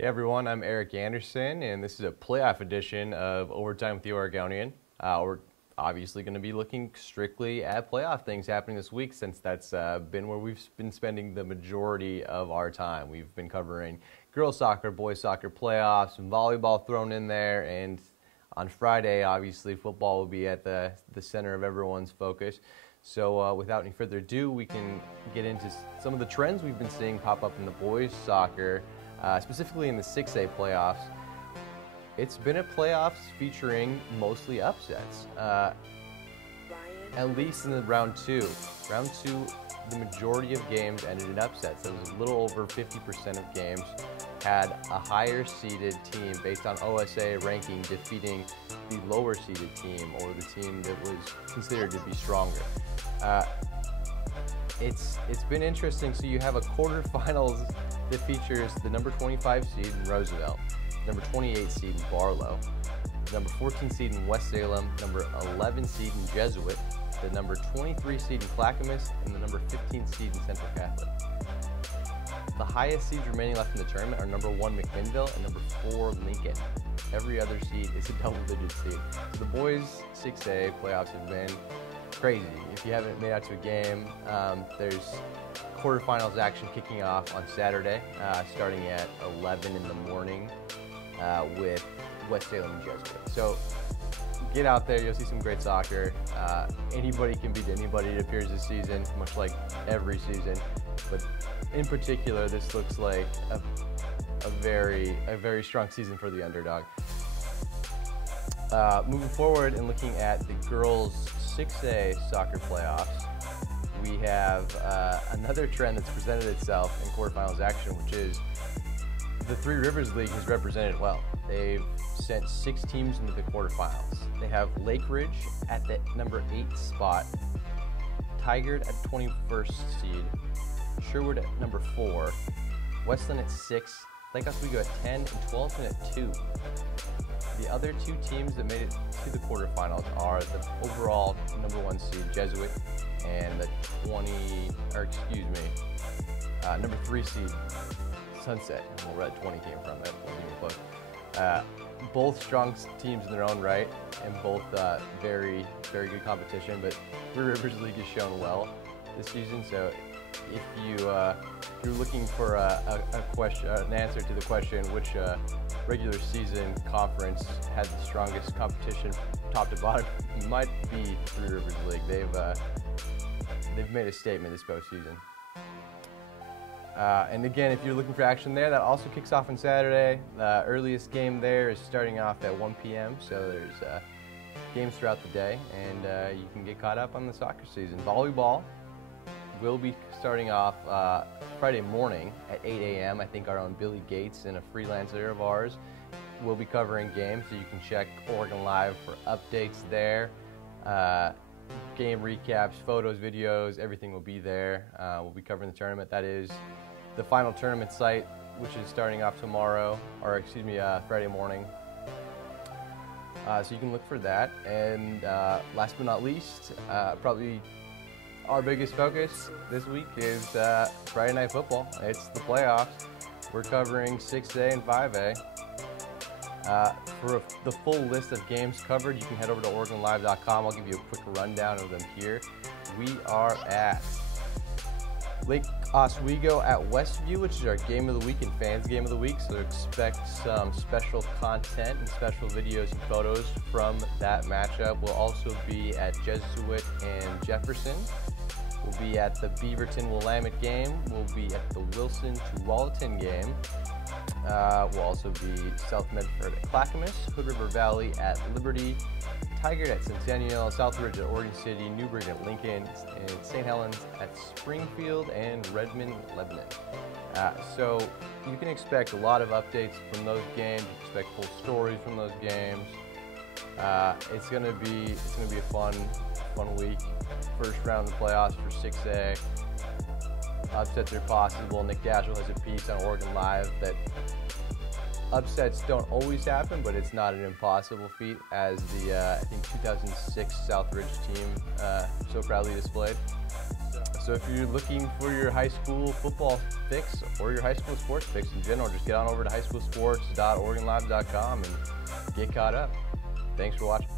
Hey everyone, I'm Eric Anderson, and this is a playoff edition of Overtime with the Oregonian. We're obviously going to be looking strictly at playoff things happening this week, since that's been where we've been spending the majority of our time. We've been covering girls soccer, boys soccer playoffs, some volleyball thrown in there, and on Friday, obviously, football will be at the center of everyone's focus. So without any further ado, we can get into some of the trends we've been seeing pop up in the boys soccer, specifically in the 6A playoffs. It's been a playoffs featuring mostly upsets, at least in the round two. Round two, the majority of games ended in upsets. So it was a little over 50% of games had a higher seeded team based on OSA ranking defeating the lower seeded team, or the team that was considered to be stronger. It's been interesting. So you have a quarterfinals that features the number 25 seed in Roosevelt, number 28 seed in Barlow, number 14 seed in West Salem, number 11 seed in Jesuit, the number 23 seed in Clackamas, and the number 15 seed in Central Catholic. The highest seeds remaining left in the tournament are number 1 McMinnville and number 4 Lincoln. Every other seed is a double-digit seed. So the boys 6A playoffs have been crazy. If you haven't made it out to a game, there's quarterfinals action kicking off on Saturday, starting at 11 in the morning with West Salem and Jesuit. So get out there, you'll see some great soccer. Anybody can beat anybody, it appears, this season, much like every season. But in particular, this looks like a very strong season for the underdog. Moving forward and looking at the girls 6A soccer playoffs, we have another trend that's presented itself in quarterfinals action, which is the Three Rivers League has represented well. They've sent 6 teams into the quarterfinals. They have Lake Ridge at the number 8 spot, Tigard at 21st seed, Sherwood at number 4, Westland at 6, Lake Oswego at 10, and 12th at 2. The other 2 teams that made it to the quarterfinals are the overall number 1 seed Jesuit and the number 3 seed Sunset. I don't know where that 20 came from. That wasn't even close. Both strong teams in their own right, and both very good competition. But Three Rivers League has shown well this season. So if you're looking for an answer to the question, which regular season conference had the strongest competition top to bottom, it might be Three Rivers League. They've made a statement this postseason. And again, if you're looking for action there, that also kicks off on Saturday. The earliest game there is starting off at 1 p.m., so there's games throughout the day, and you can get caught up on the soccer season. Volleyball will be starting off Friday morning at 8 a.m. I think our own Billy Gates, and a freelancer of ours, will be covering games, so you can check Oregon Live for updates there. Game recaps, photos, videos, everything will be there. We'll be covering the tournament. That is the final tournament site, which is starting off tomorrow, or excuse me, Friday morning. So you can look for that. And last but not least, probably our biggest focus this week is Friday Night Football. It's the playoffs. We're covering 6A and 5A. For the full list of games covered, you can head over to OregonLive.com. I'll give you a quick rundown of them here. We are at Lake Oswego at Westview, which is our game of the week and fans game of the week. So expect some special content and special videos and photos from that matchup. We'll also be at Jesuit and Jefferson. We'll be at the Beaverton-Willamette game. We'll be at the Wilson-Tualatin game. We'll also be South Medford at Clackamas, Hood River Valley at Liberty, Tigard at Centennial, Southridge at Oregon City, Newburgh at Lincoln, and St. Helens at Springfield and Redmond, Lebanon. So you can expect a lot of updates from those games. You can expect full stories from those games. It's gonna be a fun week. First round of the playoffs for 6A. Upsets are possible. Nick Dashel has a piece on Oregon Live that upsets don't always happen, but it's not an impossible feat, as the I think 2006 Southridge team so proudly displayed. So if you're looking for your high school football fix or your high school sports fix in general, just get on over to highschoolsports.oregonlive.com and get caught up. Thanks for watching.